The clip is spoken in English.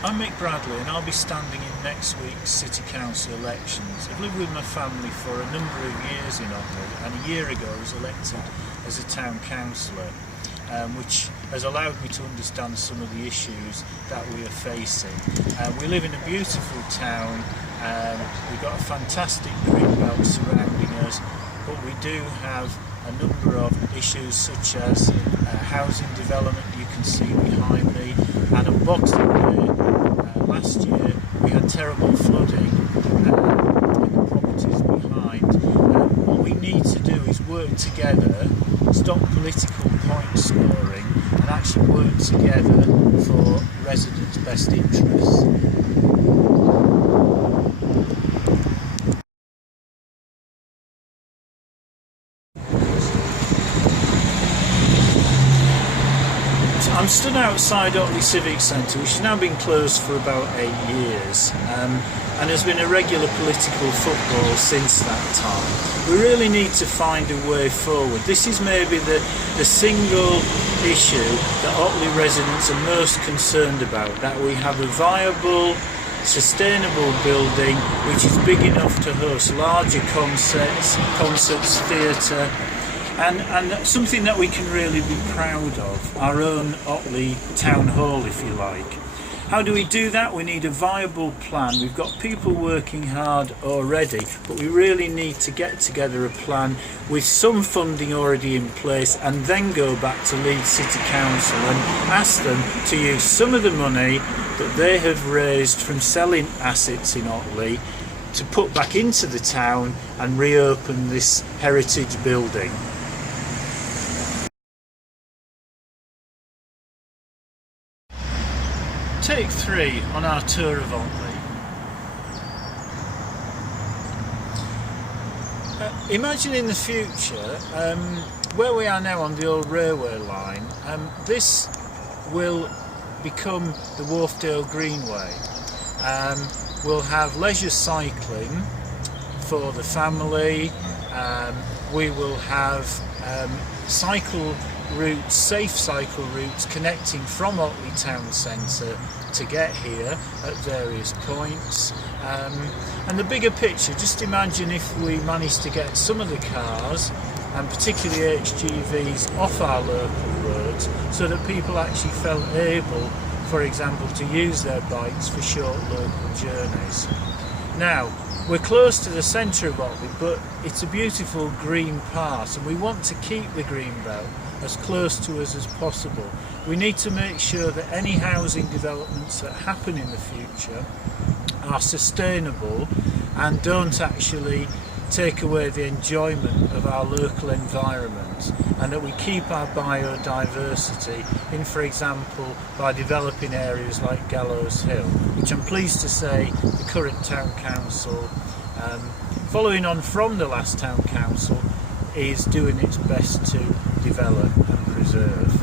I'm Mick Bradley and I'll be standing in next week's City Council elections. I've lived with my family for a number of years in Otley, and a year ago I was elected as a town councillor, which has allowed me to understand some of the issues that we are facing. We live in a beautiful town, we've got a fantastic green belt surrounding us, but we do have a number of issues such as housing development. You can see behind me, and on Boxing Day last year we had terrible flooding in the properties behind. What we need to do is work together, stop political point scoring, and actually work together for residents' best interests. I'm stood outside Otley Civic Centre, which has now been closed for about 8 years, and has been a regular political football since that time. We really need to find a way forward. This is maybe the single issue that Otley residents are most concerned about, that we have a viable, sustainable building which is big enough to host larger concerts, theatre, and something that we can really be proud of, our own Otley Town Hall, if you like. How do we do that? We need a viable plan. We've got people working hard already, but we really need to get together a plan with some funding already in place, and then go back to Leeds City Council and ask them to use some of the money that they have raised from selling assets in Otley to put back into the town and reopen this heritage building. Take 3 on our tour of Otley. Imagine in the future, where we are now on the old railway line, this will become the Wharfdale Greenway. We'll have leisure cycling for the family. We will have cycle routes, safe cycle routes connecting from Otley Town Centre to get here at various points. And the bigger picture, just imagine if we managed to get some of the cars, and particularly HGVs, off our local roads, so that people actually felt able, for example, to use their bikes for short local journeys. Now, we're close to the centre of Otley, but it's a beautiful green part, and we want to keep the green belt as close to us as possible. We need to make sure that any housing developments that happen in the future are sustainable and don't actually take away the enjoyment of our local environment, and that we keep our biodiversity in, for example, by developing areas like Gallows Hill, which I'm pleased to say the current town council, following on from the last town council, is doing its best to develop and preserve.